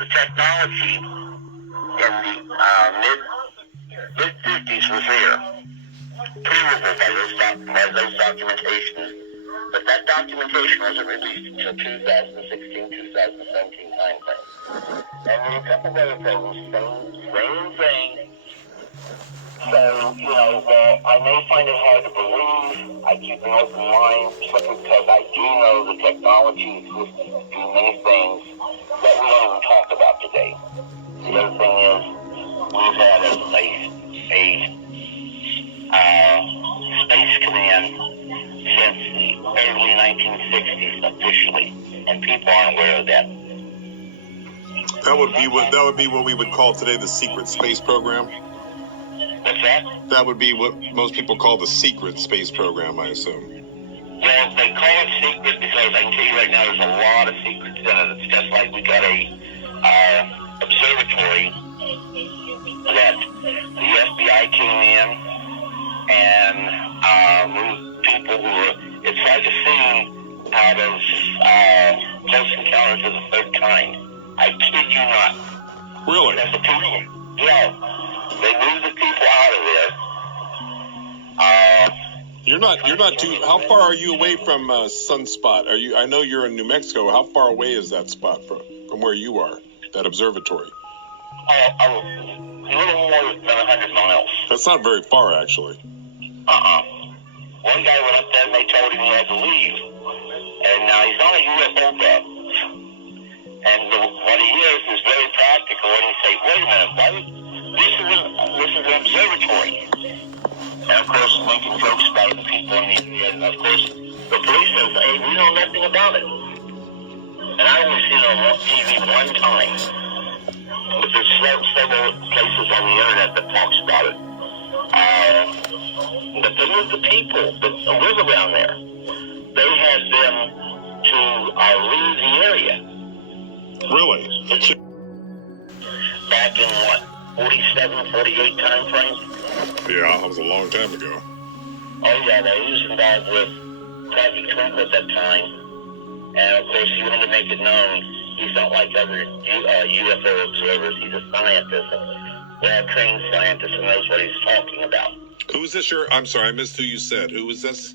The technology in the mid-50s was there, provable by those documentations, but that documentation wasn't released until 2016, 2017 timeframe. And then a couple of other things, same thing. So, well, I may find it hard to believe. I keep an open mind simply because I do know the technology exists to do many things that we don't even talk about today. The other thing is, we've had a space command since the early 1960s officially, and people aren't aware of that. That would be what we would call today the secret space program. What's that? That would be what most people call the secret space program, I assume. Well, they call it secret because I can tell you right now there's a lot of secrets in it. It's just like we got a observatory that the FBI came in and moved people who were, it's like a scene out of Close Encounters of the Third Kind. I kid you not. Really? That's the people. Yeah. They moved the people out of there. You're not too. How far are you away from Sunspot? I know you're in New Mexico. How far away is that spot from where you are? That observatory. A little more than 100 miles. That's not very far, actually. One guy went up there and they told him he had to leave. And now he's on a UFO buff. And what he is very practical. And he say, wait a minute, this is an observatory. And of course, making jokes about the people in the area. And of course, the police says, hey, we know nothing about it. And I only seen it on TV one time. But there's several places on the internet that talks about it. But the people that live around there, they had them to leave the area. Really? Back in what, 47, 48 time frame? Yeah, that was a long time ago. Oh yeah, he was involved with Project Twinkle at that time. And of course, he wanted to make it known he's not like other UFO observers. He's a scientist, a well-trained scientist, and knows what he's talking about. Who is this? I'm sorry, I missed who you said. Who was this?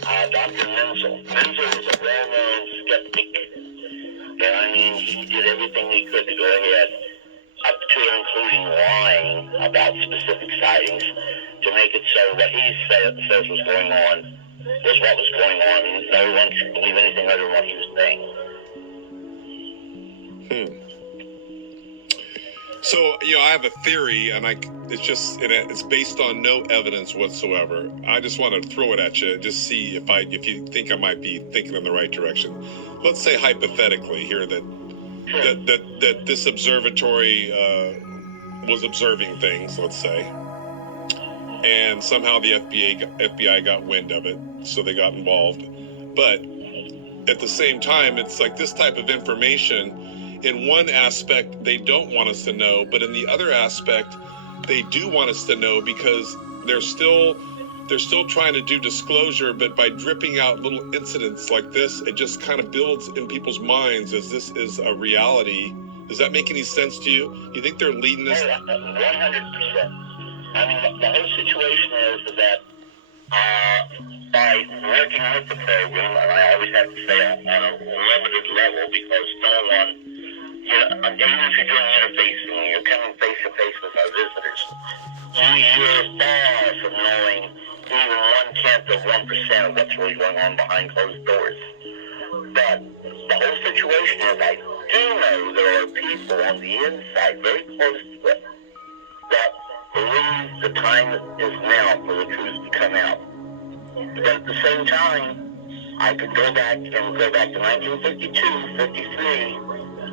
Dr. Menzel. Menzel was a well-known skeptic. And I mean, he did everything he could to go ahead, up to and including lying about specific sightings, to make it so what he says was going on was what was going on. No one should believe anything other than what he was saying. So, I have a theory, and it's based on no evidence whatsoever. I just want to throw it at you, just see if you think I might be thinking in the right direction. Let's say hypothetically here that this observatory was observing things, let's say, and somehow the FBI got wind of it, so they got involved. But at the same time, it's like this type of information. In one aspect, they don't want us to know, but in the other aspect, they do want us to know because they're still trying to do disclosure, but by dripping out little incidents like this, it just kind of builds in people's minds as this is a reality. Does that make any sense to you? You think they're leading us? 100%. I mean, the whole situation is that by working with the program, and I always have to say on a limited level because no one, even if you're doing interfacing, you're coming face to face with our visitors, you're far from knowing even 1/10 of what's really going on behind closed doors. But the whole situation is, I do know there are people on the inside, very close to it, that believe the time is now for the truth to come out. But at the same time, I could go back to 1952, 53,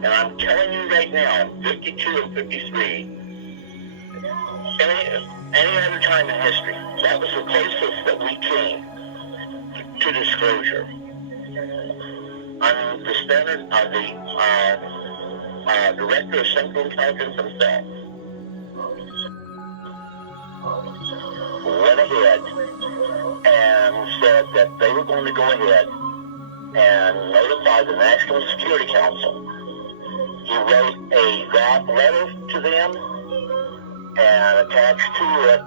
and I'm telling you right now, 52 and 53, any other time in history, that was the closest that we came to disclosure. I'm the standard of the director of Central Intelligence himself. Went ahead and said that they were going to go ahead and notify the National Security Council he wrote a draft letter to them and attached to it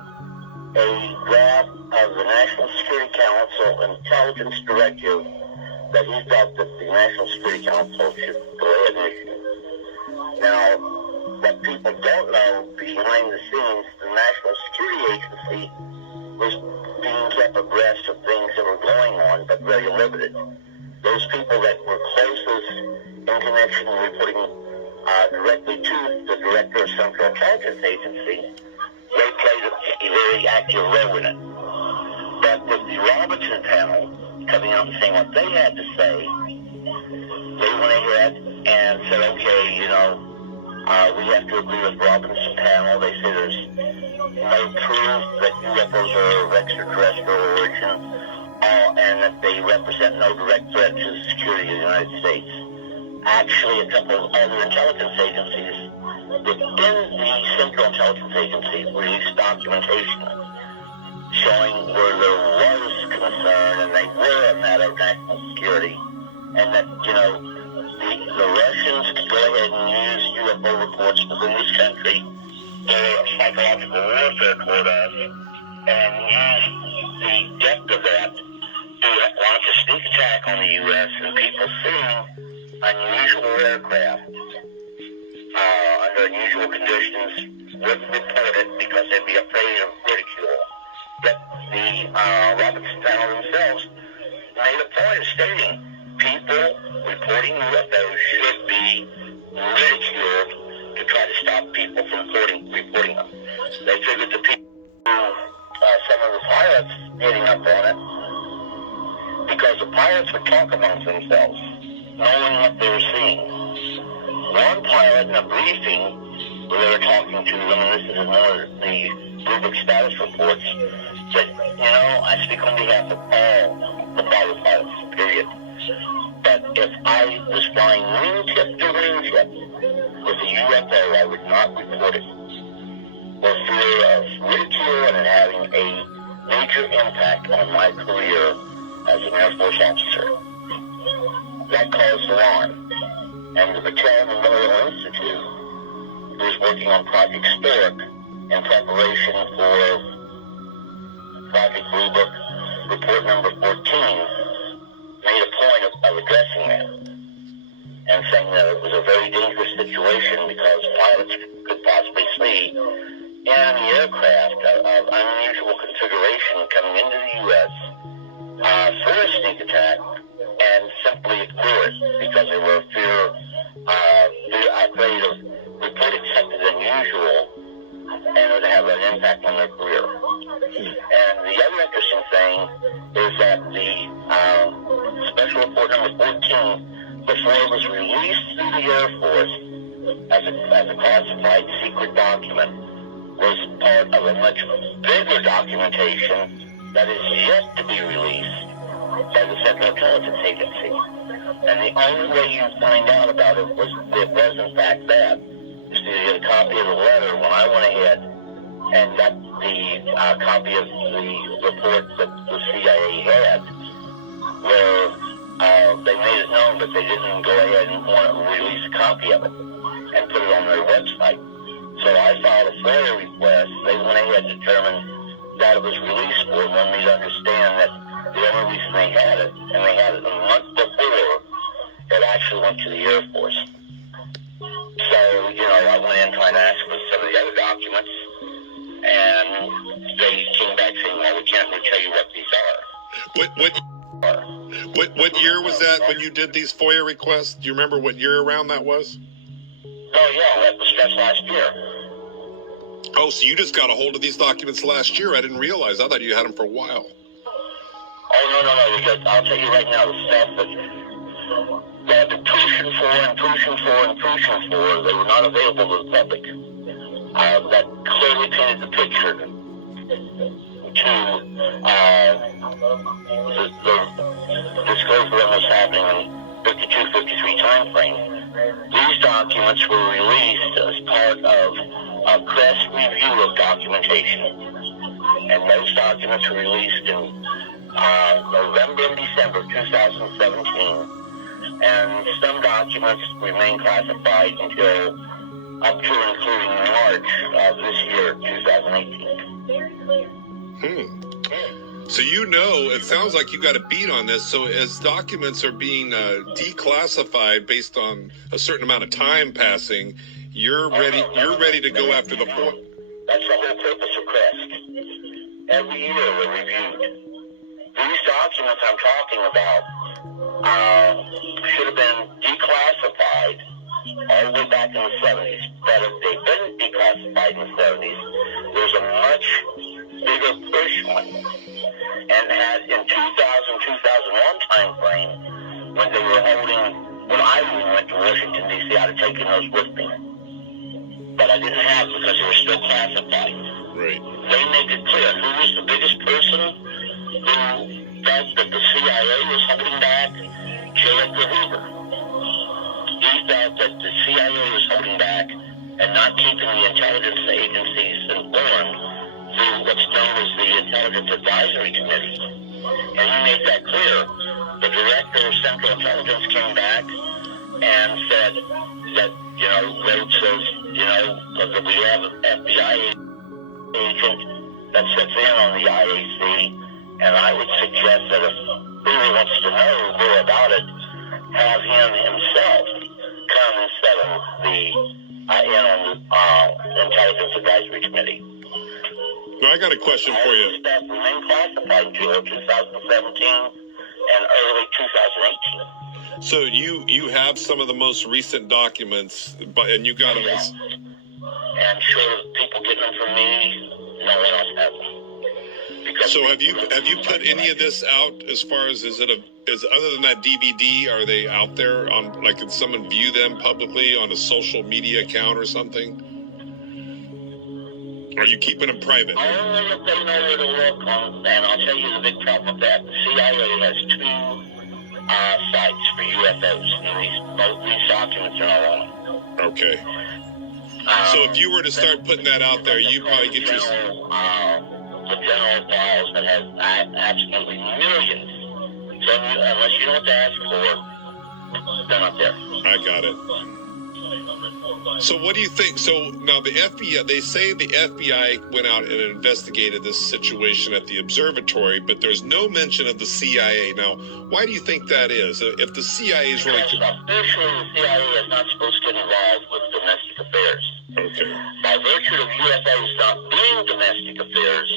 a draft of the National Security Council intelligence directive that he felt that the National Security Council should go ahead and issue. Now, what people don't know, behind the scenes, the National Security Agency was being kept abreast of things that were going on, but very limited. Those people that were closest in connection with reporting directly to the Director of Central Intelligence Agency, they played a very active role in it. But with the Robinson panel coming out and saying what they had to say, they went ahead and said, okay, we have to agree with Robinson panel. They say there's no proof that UFOs are of extraterrestrial origin, and that they represent no direct threat to the security of the United States. Actually, a couple of other intelligence agencies within the Central Intelligence Agency released documentation showing where there was concern, and they were a matter of national security, and that, the Russians could go ahead and use UFO reports within this country for psychological warfare toward us, and use the depth of that to launch a sneak attack on the U.S. and people seeing unusual aircraft under unusual conditions wouldn't report it because they'd be afraid of ridicule. But the Robinson panel themselves made a point of stating people reporting UFOs should be ridiculed to try to stop people from reporting them. They figured the people, some of the pilots hitting up on it, because the pilots would talk amongst themselves, knowing what they were seeing. One pilot in a briefing where they were talking to them, and this is in one of the Rubik status reports, said, I speak on behalf of all the fighter pilots, period. But if I was flying wingtip to wingtip with a UFO, I would not report it, for fear of ridicule and it having a major impact on my career as an Air Force officer. That caused alarm, and the Battalion Memorial Institute, who was working on Project Stork in preparation for Project Blue Book report number 14, made a point of addressing that and saying that it was a very dangerous situation because pilots could possibly see enemy aircraft of unusual configuration coming into the U.S. For a sneak attack and simply ignore it because they were afraid of reporting something unusual and it would have an impact on their career. And the other interesting thing is that the Special Report number 14, before it was released through the Air Force as a classified secret document, was part of a much bigger documentation that is yet to be released by the Central Intelligence Agency. And the only way you find out about it was in fact that, is to get a copy of the letter. When I went ahead and got the copy of the report that the CIA had, where they made it known that they didn't go ahead and want to release a copy of it and put it on their website. So I filed a FOIA request. They went ahead and determined that it was released for them, wanted me to understand that the only reason they had it, and they had it a month before it actually went to the Air Force. So, I went in trying to ask for some of the other documents, and they came back saying, well, we can't really tell you what these are. What year was that when you did these FOIA requests? Do you remember what year around that was? Oh, yeah, that was just last year. Oh, so you just got a hold of these documents last year? I didn't realize. I thought you had them for a while. Oh, no, because I'll tell you right now, the stuff that they had been pushing for, they were not available to the public. That clearly painted the picture to the disclosure that was happening in 52-53 time frame. These documents were released as part of a press review of documentation. And those documents were released in November and December 2017 and some documents remain classified until up to and including March of this year, 2018. So it sounds like you got a beat on this. So as documents are being declassified based on a certain amount of time passing, you're ready to go after the point. That's the whole purpose of CREST. Every year we're reviewed. These documents I'm talking about should have been declassified all the way back in the 70s. But if they've been declassified in the 70s, there's a much bigger push on it. And had in 2000-2001 time frame, when they were when I went to Washington, D.C., I'd have taken those with me. But I didn't have because they were still classified. Right. They make it clear who was the biggest person who felt that the CIA was holding back. J. Edgar Hoover. He felt that the CIA was holding back and not keeping the intelligence agencies informed through what's known as the Intelligence Advisory Committee. And he made that clear. The director of Central Intelligence came back and said that, Rhodes says, that we have an FBI agent that sits in on the IAC, and I would suggest that if Hoover wants to know more about it, have him himself come and settle in on the Intelligence Advisory Committee. Well, I got a question for you. Stuff remained classified until 2017 and early 2018. So you have some of the most recent documents, and you got them. And sure, people getting them from me, no one else has them. So have you put any of this out as far as other than that DVD? Are they out there on, like, can someone view them publicly on a social media account or something? Are you keeping them private? Only if they know where to look on, and I'll tell you the big problem with that. The CIA has two sites for UFOs, and both these documents are all on them. Okay. So if you were to start putting that out there, you probably get your... the general files that have absolutely millions. So unless you know what to ask for, they're not there. I got it. So what do you think? So now the FBI, they say the FBI went out and investigated this situation at the observatory, but there's no mention of the CIA. Now, why do you think that is? If the CIA is really... Officially, the CIA is not supposed to get involved with domestic affairs. Okay. By virtue of UFOs not being domestic affairs,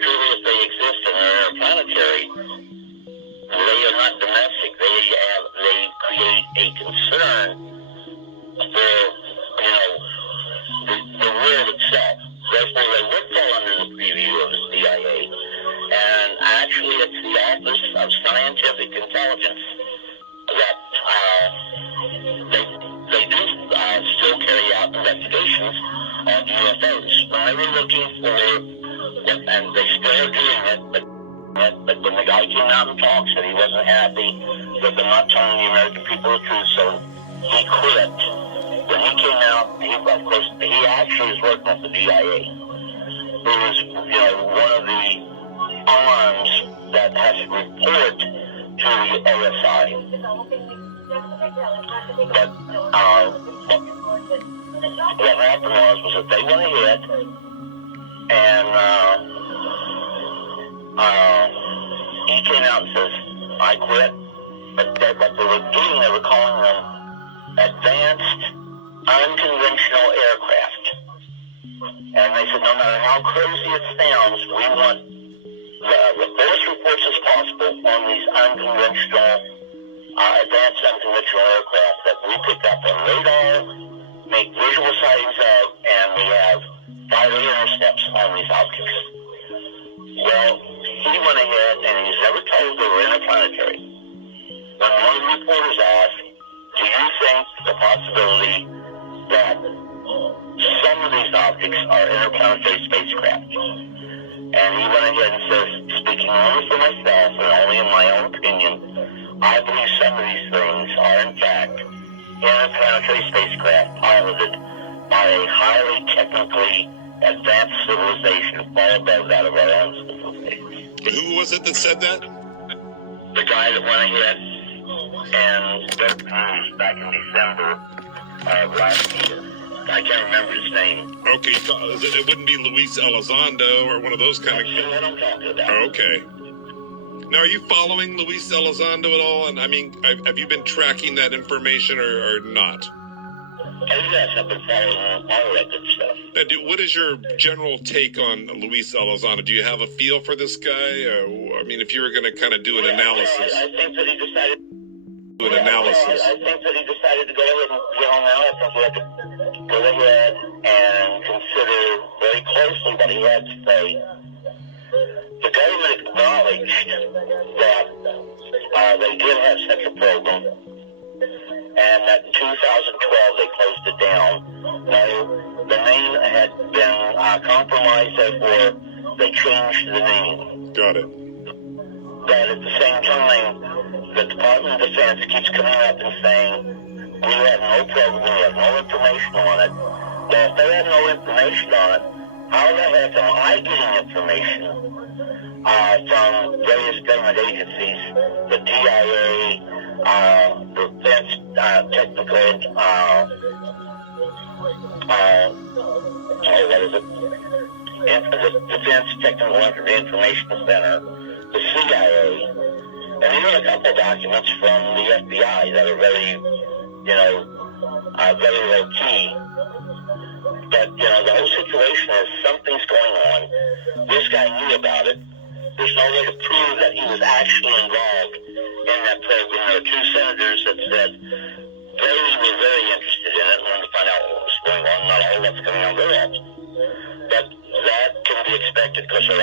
truly if they exist and are interplanetary, they are not domestic. They create a concern for, the world itself. Therefore, they would fall under the preview of the CIA. And actually, it's the Office of Scientific Intelligence that they do still carry out investigations on UFOs. When they were looking for, and they still are doing it, but when the guy came out and talked, said he wasn't happy that they're not telling the American people the truth, so he quit. When he came out, he actually was working with the DIA, who was, one of the arms that has to report to the OSI. But what happened was that they went ahead and he came out and says, I quit. But they were calling them advanced unconventional aircraft. And they said, no matter how crazy it sounds, we want the fullest reports as possible on these advanced unconventional aircraft that we pick up on radar, make visual sightings of, and we have vital intercepts on these objects. Well, he went ahead and he's never told they were interplanetary. When one of the reporters asked, do you think the possibility that some of these objects are interplanetary spacecraft? And he went ahead and says, speaking only for myself and only in my own opinion, I believe some of these things are in fact interplanetary spacecraft piloted by a highly technically advanced civilization far above that of our own civilization. Who was it that said that? The guy that went ahead and broke news back in December of last year. I can't remember his name. Okay, so it wouldn't be Luis Elizondo or one of those kind of... That's what I'm talking about. Oh, okay. Now, are you following Luis Elizondo at all? And I mean, have you been tracking that information or not? Oh, yes, I've been following all that good stuff. Now, what is your general take on Luis Elizondo? Do you have a feel for this guy? I mean, if you were going to kind of do an analysis. I think that he decided... Do an analysis. I think that he decided to go ahead and, now I think he had to go ahead and consider very closely what he had to say. The government acknowledged that they did have such a program, and that in 2012 they closed it down. Now, the name had been compromised, therefore they changed the name. Got it. But at the same time, the Department of Defense keeps coming up and saying, we have no program, we have no information on it. Well, if they have no information on it, how the heck am I getting information from various government agencies, the DIA, the Defense Technical, the Defense Technical Information Center, the CIA, and even a couple documents from the FBI that are very, very low key. But, the whole situation is something's going on. This guy knew about it. There's no way to prove that he was actually involved in that program. There are two senators that said they were very interested in it and wanted to find out what was going on, not a whole lot's coming on their own. But that can be expected because there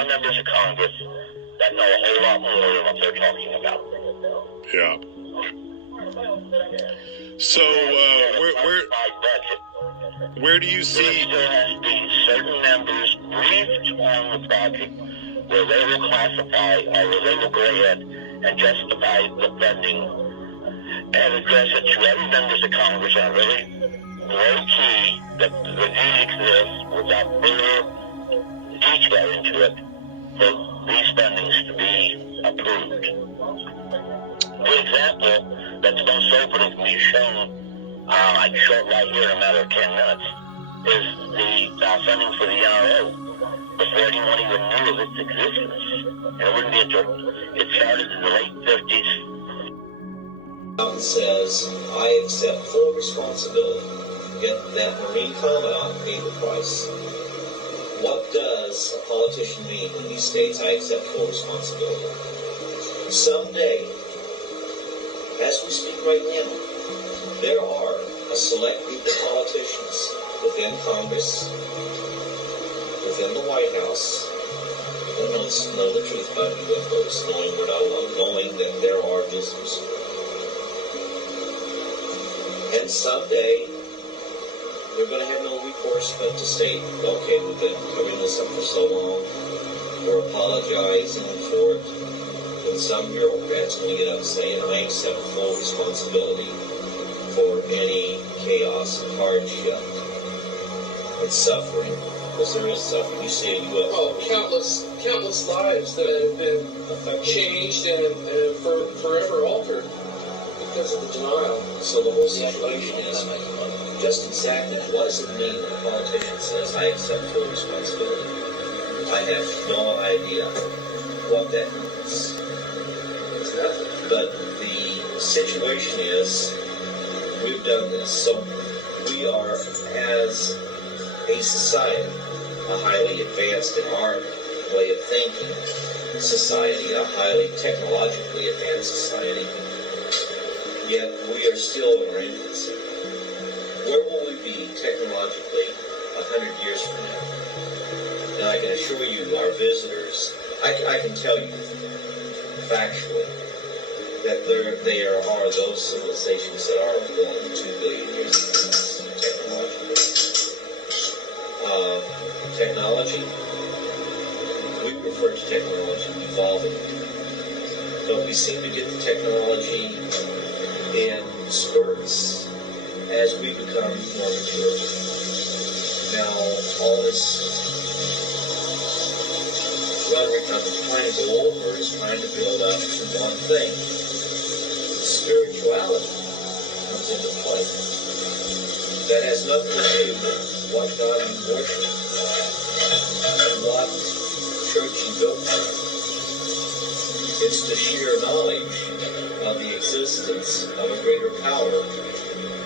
are members of Congress that know a whole lot more than what they're talking about. Yeah. So, where do you see... There still has to be certain members briefed on the project where they will classify or where they will go ahead and justify the funding and address it to other members of Congress on a really low key that the need exists without further detail into it for these fundings to be approved. For example, that's most opening can be shown, I can show it right here in a matter of 10 minutes, is the funding for the NRO before anyone even knew of its existence. And it wouldn't be until it started in the late 50s. Says, I accept full responsibility. Yet that Marine Commandant paid the price. What does a politician mean when he states, I accept full responsibility? Someday, as we speak right now, there are a select group of politicians within Congress, within the White House, who know the truth about UFOs, knowing what I love, knowing that there are visitors. And someday, they're going to have no recourse but to state, okay, we've been covering this up for so long, we're apologizing for it, and some bureaucrat's going to get up saying, I accept full responsibility for any chaos and hardship and suffering, because there is suffering. You see a UFO. Oh, countless lives that have been changed and forever altered because of the denial. So the whole situation is just exactly what does it mean when a politician says, I accept full responsibility? I have no idea what that means. But the situation is, we've done this. So we are, as a society, a highly advanced in our way of thinking society, a highly technologically advanced society, yet we are still in our infancy. Where will we be technologically 100 years from now? And I can assure you, our visitors, I can tell you factually that there are those civilizations that are more than 2 billion years advanced technologically. Technology, we refer to technology evolving, but we seem to get the technology in spurts as we become more mature. Now, all this rhetoric I'm trying to go over is trying to build up to one thing. spirituality comes into play. That has nothing to do with what God you worship and what church you go to. It's the sheer knowledge of the existence of a greater power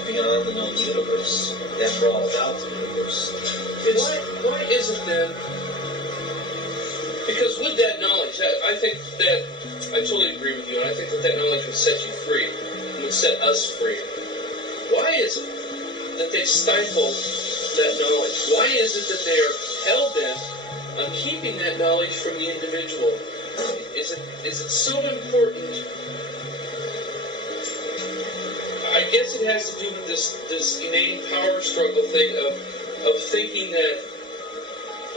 beyond the known universe that brought about the universe. Why is it then? Because with that knowledge, I think that I totally agree with you, and I think that knowledge would set you free, and would set us free. Why is it that they stifle that knowledge? Why is it that they are hell-bent on keeping that knowledge from the individual? Is it so important? I guess it has to do with this innate power struggle thing of thinking that,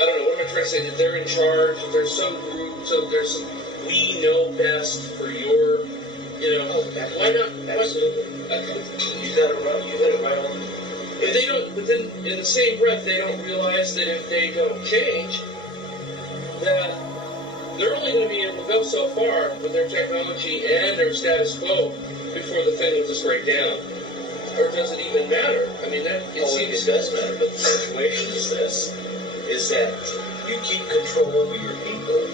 I don't know, what am I trying to say, that they're in charge, that there's some group, so there's some, we know best for your, why not? Absolutely. You got it right. You hit it right on. If they don't, but then in the same breath, they don't realize that if they don't change, that they're only going to be able to go so far with their technology and their status quo before the thing will just break down. Or does it even matter? I mean, it seems... It does matter, but the situation is this, is that you keep control over your people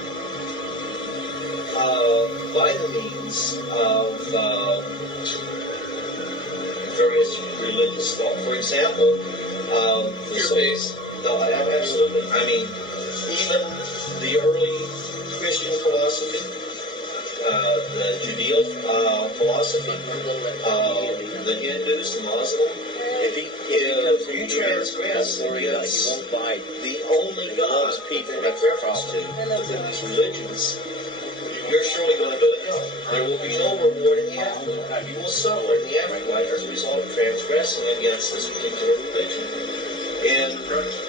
by the means of various religious thought. For example, fear-based. No, absolutely. I mean, even the early Christian philosophy, the Judeo philosophy, the Hindus, the Muslim, if you transgress against the only God people have reference to within these religions, you're surely going to go to hell. There will be no reward in the afterlife. You will suffer in the afterlife as a result of transgressing against this particular religion. And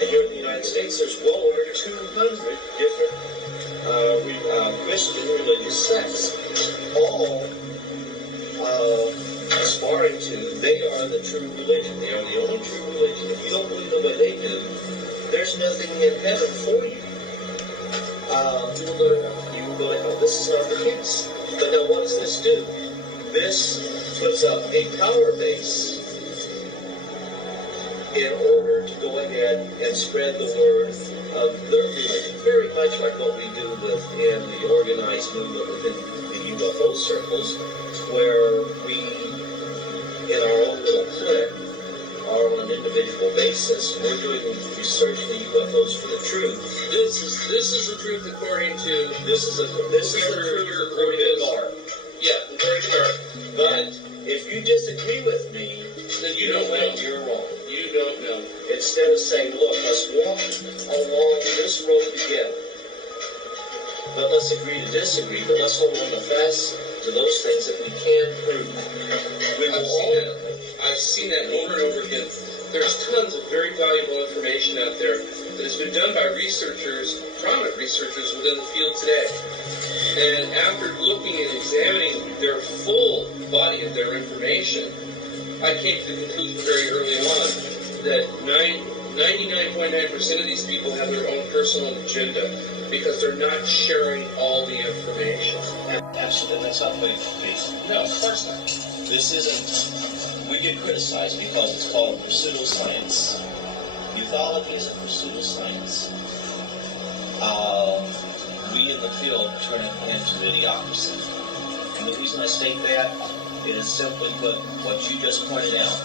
here in the United States, there's well over 200 different Christian religious sects, all aspiring to, they are the true religion. They are the only true religion. If you don't believe the way they do, there's nothing in heaven for you. You will go to hell. You will go to hell. This is not the case. But now what does this do? This puts up a power base in order to go ahead and spread the word of their religion, very much like what we do within the organized movement within the UFO circles, where we, in our own little clique, are on an individual basis. We're doing research in the UFOs for the truth. This is the truth according to... This is the truth according to God. Yeah, according to God. But if you disagree with me, then you don't know. You're wrong. You don't know. Instead of saying, look, let's walk along this road together. But let's agree to disagree, but let's hold on fast to those things that we can prove. I've seen that over and over again. There's tons of very valuable information out there that has been done by researchers, prominent researchers within the field today. And after looking and examining their full body of their information, I came to the conclusion very early on that 99.9% of these people have their own personal agenda because they're not sharing all the information. Absolutely, that's not the case. No, of course not. This isn't. We get criticized because it's called pseudoscience. Ufology is a pseudoscience. We in the field turn it into idiocracy. And the reason I state that is simply put, what you just pointed out.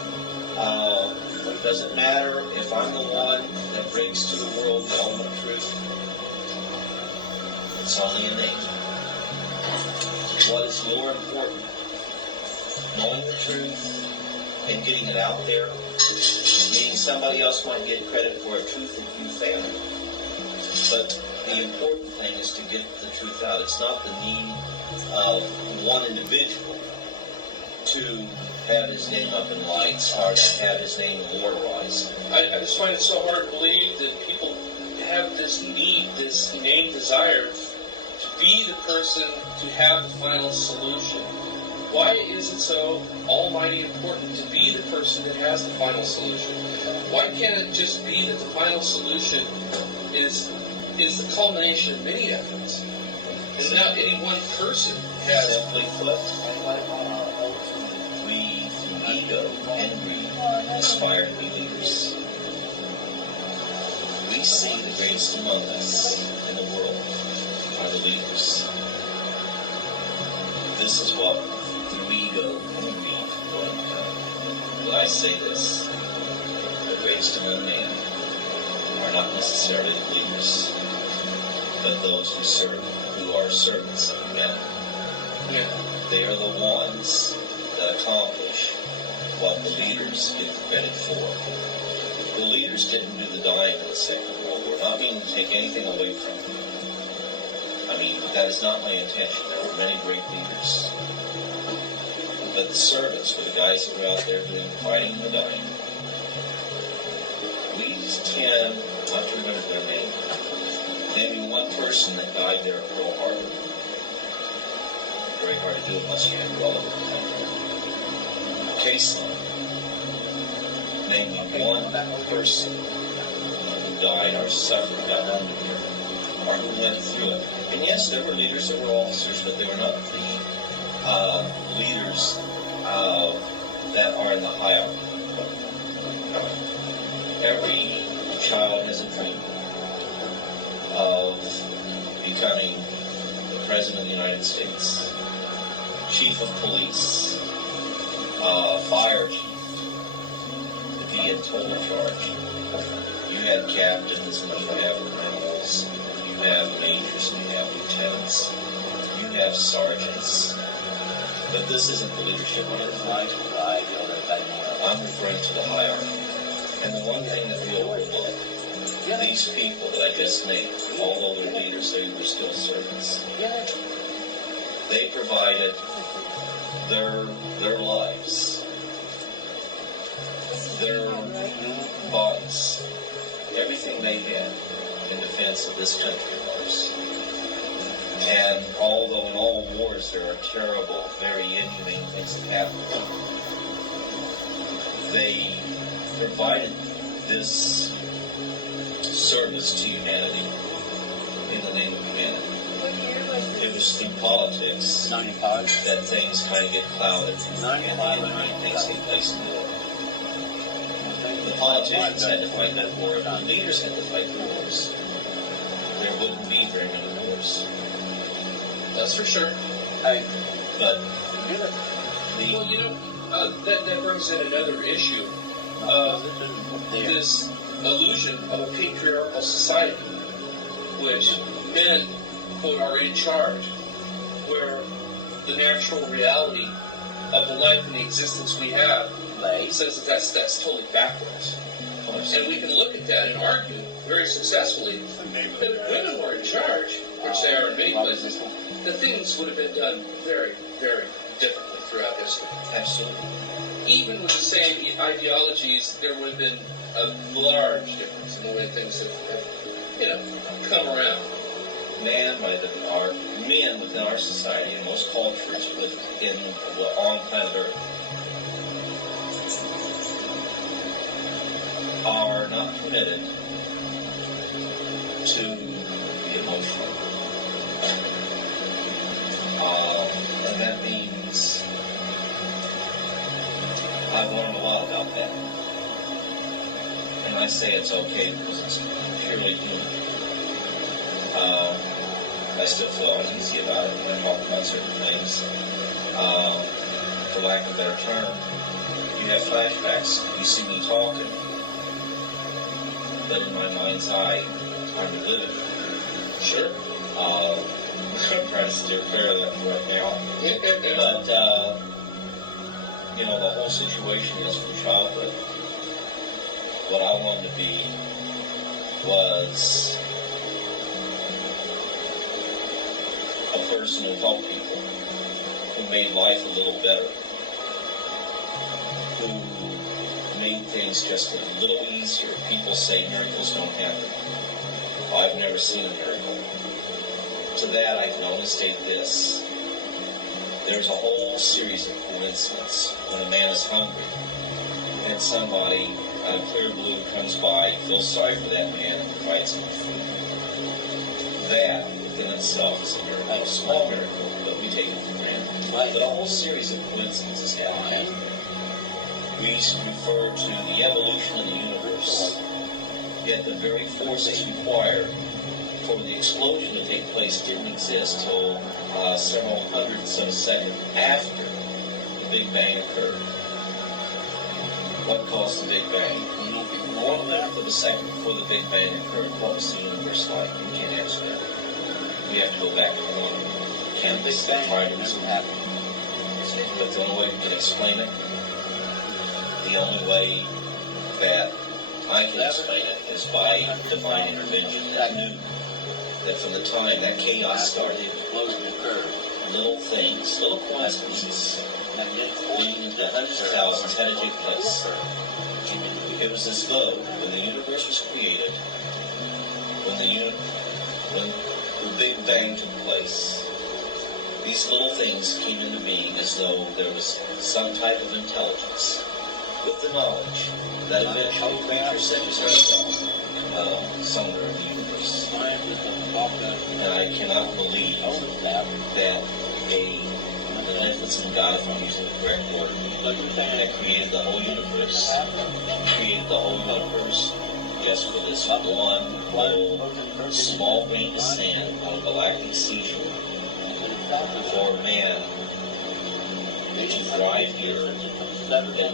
It doesn't matter if I'm the one that brings to the world the ultimate truth. It's only a name. What is more important? Knowing the truth and getting it out there, meaning somebody else might get credit for a truth that you found. But the important thing is to get the truth out. It's not the need of one individual to have his name up in lights or to have his name immortalized. I just find it so hard to believe that people have this need, this innate desire to be the person to have the final solution. Why is it so almighty important to be the person that has the final solution? Why can't it just be that the final solution is the culmination of many efforts? And not any one person has... Simply put, aspire to be leaders. We see the greatest among us in the world are the leaders. This is what we go and read going to come. But I say this, the greatest among men are not necessarily the leaders, but those who serve, who are servants of men. Yeah. They are the ones that accomplish what the leaders get the credit for. The leaders didn't do the dying in the Second World War. Not meaning to take anything away from them. I mean, that is not my intention. There were many great leaders. But the servants were the guys that were out there doing the fighting and the dying. We tend not to remember their name. Name me one person that died there at Pearl Harbor. Very hard to do unless you have relevant time. Case line. Name me one person who died or suffered, got wounded here, or who went through it. And yes, there were leaders, there were officers, but they were not the leaders that are in the hierarchy. Every child has a dream of becoming the President of the United States, Chief of Police, Fire Chief, to be in total charge. You have captains, and you have colonels, you have majors, and you have lieutenants, you have sergeants. But this isn't the leadership of the flight. I'm referring to the hierarchy. And the one thing that we overlook, these people that I just named, although they're leaders, they were still servants. They provided their lives, their bodies, everything they had in defense of this country of ours. And although in all wars there are terrible, very inhumane things that happen, they provided this service to humanity in the name of humanity. It was through politics that things kind of get clouded and inhumane things take place in the world. The politicians had to fight that war, and the leaders had to fight the wars. There wouldn't be very many wars. That's for sure. But well, you know, that brings in another issue. This illusion of a patriarchal society, which men, quote, are in charge, where the natural reality of the life and the existence we have says that that's totally backwards. And we can look at that and argue very successfully that if women were in charge, which they are in many places, the things would have been done very, very differently throughout history. absolutely. Even with the same ideologies, there would have been a large difference in the way things have come around. Men within our society and most cultures on planet Earth are not permitted to be emotional. And that means I've learned a lot about that. And I say it's okay because it's purely human. I still feel uneasy about it when I talk about certain things. For lack of a better term, you have flashbacks. You see me talking, but in my mind's eye, I'm living. Sure. I'm trying to steer clear of that right now. But, the whole situation is from childhood. What I wanted to be was a person who helped people, who made life a little better, who made things just a little easier. People say miracles don't happen. I've never seen a miracle. To that, I can only state this. There's a whole series of coincidences when a man is hungry and somebody out of clear blue comes by, feels sorry for that man, and provides him with food. That, within itself, is a miracle. A small miracle, but we take it for granted. But a whole series of coincidences happen. refer to the evolution of the universe. Yet the very forces required for the explosion to take place didn't exist till several hundredths of a second after the Big Bang occurred. What caused the Big Bang? 1/100th of a second before the Big Bang occurred, what was the universe like? You can't answer that. We have to go back to one. Can't Big Bang try to happen. But the only way we can explain it, the only way that I can explain it is by divine intervention that knew that from the time that chaos started, little things, little coincidences, leading into hundreds of thousands had to take place. It was as though when the universe was created, when the Big Bang took place, these little things came into being as though there was some type of intelligence with the knowledge that eventually creatures such as ourselves somewhere in the universe. And I cannot believe that a beneficent God, if I'm using the correct word, that created the whole universe, just for this one little small grain of sand on a galactic seashore, for man to thrive here and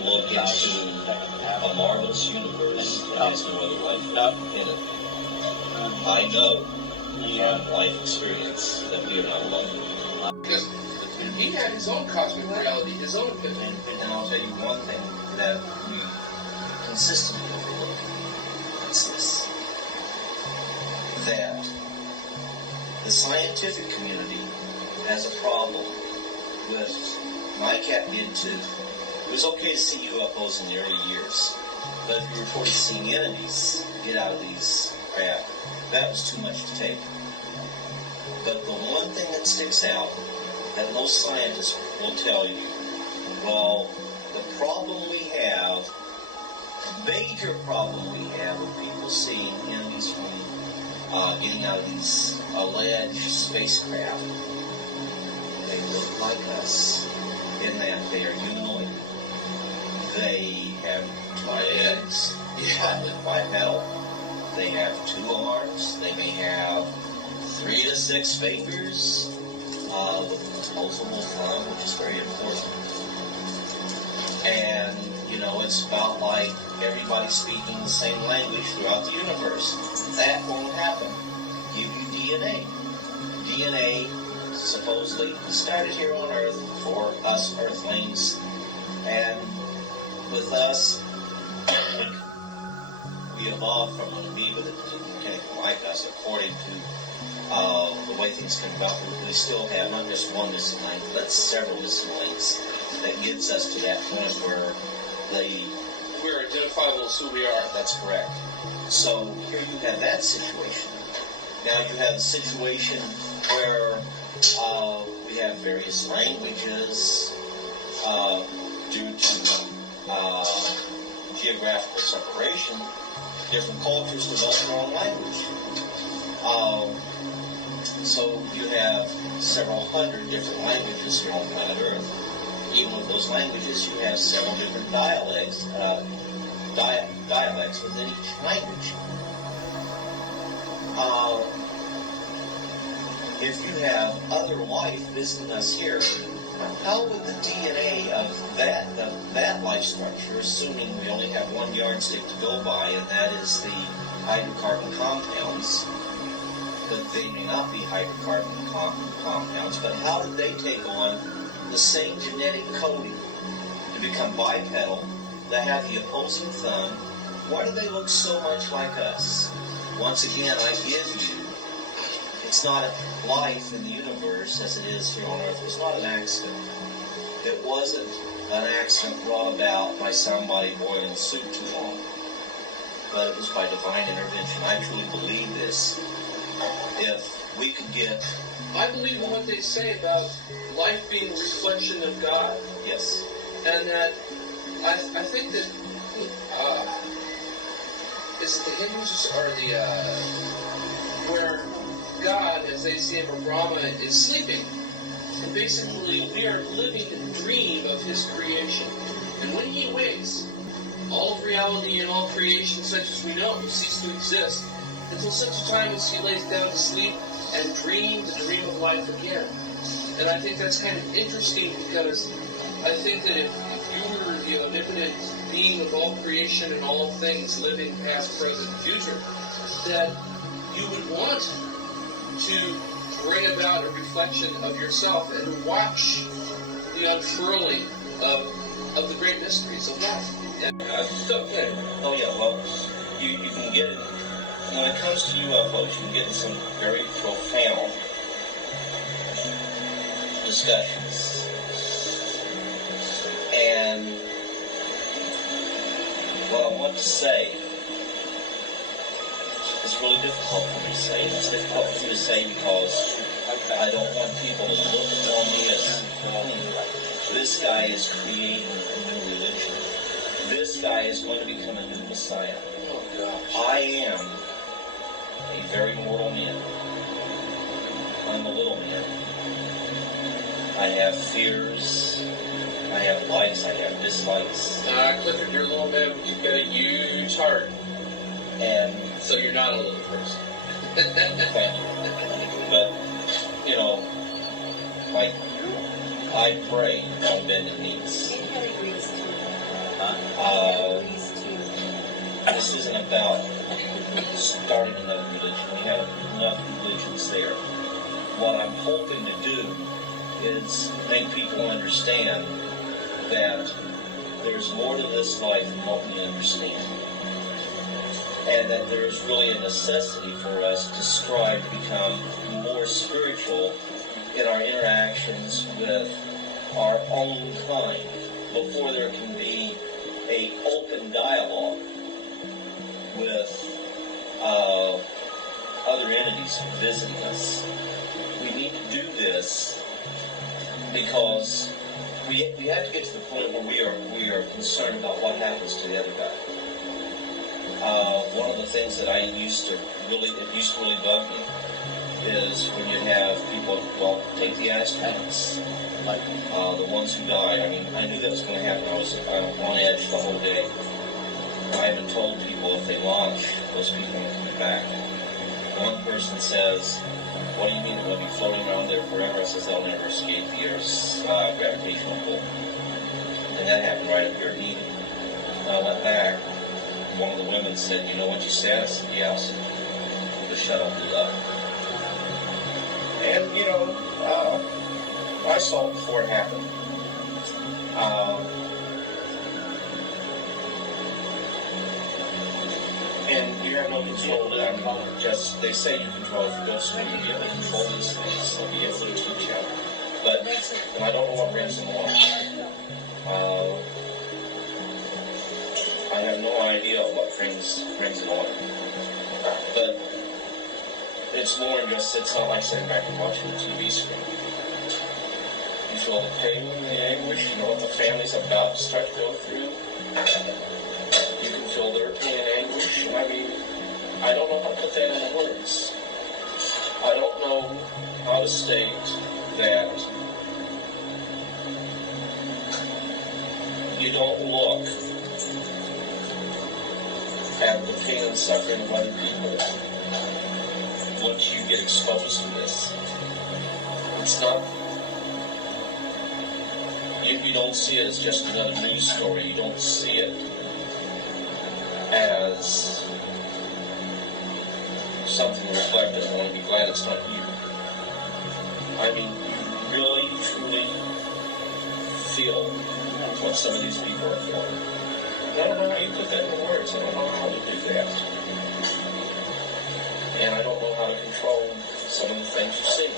look into a marvelous universe that has no other life in it. I know from life experience that we are not alone. Because he had his own cosmic reality, his own opinion. And I'll tell you one thing that we consistently overlook. It's this. That the scientific community has a problem with, my cat did too. It was okay to see UFOs in the early years, but if you reported seeing entities get out of these craft, that was too much to take. But the one thing that sticks out that most scientists will tell you, well, the problem we have, the major problem we have with people seeing entities from getting out of these alleged spacecraft, they look like us in that they are humanoid. They have 2 legs, bipedal. They have 2 arms. They may have 3 to 6 fingers with opposable thumb, which is very important. And, it's about like everybody speaking the same language throughout the universe. That won't happen. Give you DNA. DNA supposedly started here on Earth for us Earthlings, and with us, we evolved from an amoeba that didn't like us, according to the way things come about. We still have not just one missing link, but several missing links that gets us to that point where we're identifiable as who we are. That's correct. So here you have that situation. Now you have a situation where we have various languages due to geographical separation. Different cultures develop their own language. So you have several hundred different languages here on planet Earth. Even with those languages, you have several different dialects within each language. If you have other life visiting us here, how would the DNA of that life structure, assuming we only have one yardstick to go by, and that is the hydrocarbon compounds, but they may not be hydrocarbon compounds, but how did they take on the same genetic coding to become bipedal, that have the opposing thumb? Why do they look so much like us? Once again, I give you, it's not life in the universe as it is here on Earth. It was not an accident. It wasn't an accident brought about by somebody boiling soup too long, but it was by divine intervention. I truly believe this. If we could get... I believe in what they say about life being a reflection of God. Yes. And that I think that is it the Hindus or the where God, as they see him, or Brahma, is sleeping, and basically we are living the dream of his creation. And when he awakes, all of reality and all creation such as we know will cease to exist until such a time as he lays down to sleep and dreams the dream of life again. And I think that's kind of interesting because I think that if you were the omnipotent being of all creation and all things, living, past, present, future, that you would want to bring about a reflection of yourself and to watch the unfurling of the great mysteries of life. Okay. Oh yeah, well, you can get, when it comes to UFOs, you can get in some very profound discussions. And what I want to say is really difficult for me to say. And it's difficult for me to say because I don't want people to look upon me as, this guy is creating a new religion. This guy is going to become a new Messiah. Oh, gosh. I am a very mortal man. I'm a little man. I have fears. I have likes. I have dislikes. Clifford, you're a little man, but you've got a huge heart. And So you're not a little person. thank you. But, you know, like, I pray on bended knees. This isn't about starting another religion. We have enough religions there. What I'm hoping to do is make people understand that there's more to this life than what we understand. And that there's really a necessity for us to strive to become more spiritual in our interactions with our own kind before there can be an open dialogue with other entities visiting us. We need to do this because we have to get to the point where we are concerned about what happens to the other guy. One of the things that it used to really bug me is when you have people, well, take the Aztecs, like the ones who died. I mean, I knew that was going to happen. I was on edge the whole day. I even told people if they launch, those people won't come back. One person says, what do you mean they're going to be floating around there forever? I says they'll never escape the Earth's gravitational pull. And that happened right up here at Eden. When I went back, one of the women said, you know what you said? I said, yeah. I said, the shuttle blew up. And, you know, I saw it before it happened. And you have no control of that. Just, they say you control it. If you go swimming, you'll be able to control these things. They'll be able to teach you. But, and I don't know what brings them on. I have no idea what brings it on. But it's more than just, it's not like sitting back and watching a TV screen. You feel the pain and the anguish, you know what the family's about to start to go through. You can feel their pain and anguish. I mean, I don't know how to put that into words. I don't know how to state that you don't look at the pain and suffering of other people once you get exposed to this. It's not, you don't see it as just another news story. You don't see it as something reflective. I want to be glad it's not you. I mean, you really, truly feel what some of these people are feeling. I don't know how you put that into words. I don't know how to do that. And I don't know how to control some of the things you see.